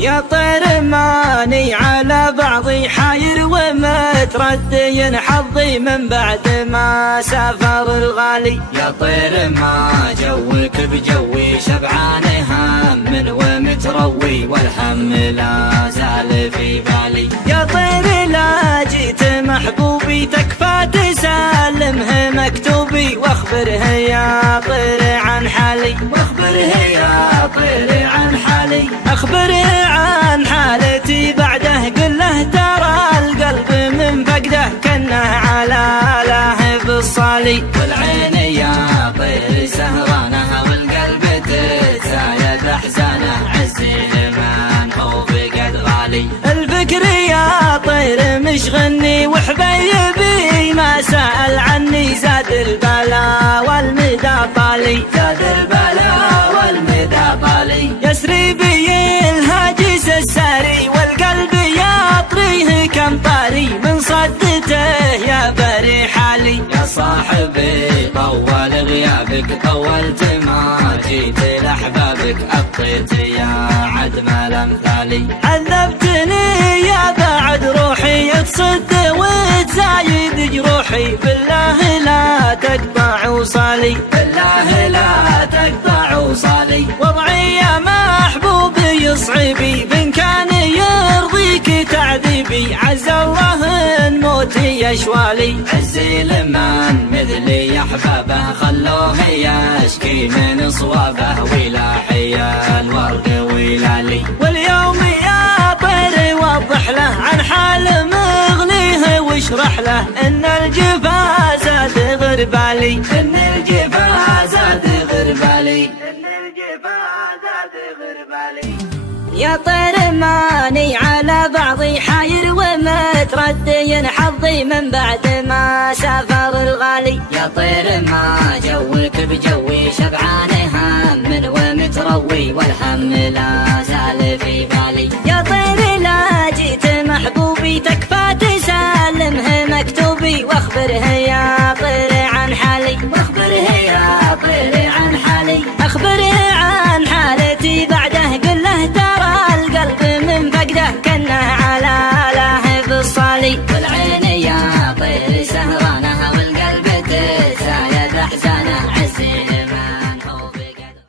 يا طير ماني على بعضي حاير ومتردي حظي من بعد ما سافر الغالي. يا طير ما جوك بجوي شبعان هم ومتروي والهم لا زال في بالي. يا طير لا جيت محبوبي تكفى تسلمه مكتوبي واخبره يا طير عن حالي. واخبره يا طير عن حالي. اخبره عن حالتي بعده قل له ترى القلب من فقده كنه على لاهب الصالي. والعين يا طير سهرانه والقلب تتزايد احزانه عزي من هو بقد غالي. الفكر يا طير مشغلني وحبيبي ما سأل عني زاد البلا والمدى طالي. زاد البلا والمدى طالي. يسري بي الهاجس الساري والقلب يطريه كم طاري من صدته يا بري حالي. يا صاحبي طول غيابك طولت ما جيت لأحبابك أبقيت يا عدم الأمثالي. عذبتني يا بعد روحي تصد وتزايد جروحي بالله لا تقطع وصالي. بالله لا تقطع وصالي. وضعي يا محبوبي صعيبي بن كان يرضيك تعذيبي عز الله ان موتي اشوالي. عزي لمن مثلي احبابه خلوه يشكي من صوابه ويلاحي الورد ويلالي. واليوم يا طير وضح له عن حال مغليه واشرح له ان الجفا زاد غربالي. ان الجفا زاد غربالي. ان الجفا زاد غربالي. يا طير ماني على بعضي حاير ومتردي حظي من بعد ما سافر الغالي. يا طير ما جوك بجوي شبعان هم ومتروي والهم لا زال في بالي. يا طير لا جيت محبوبي تكفى تسلمه مكتوبي واخبره يا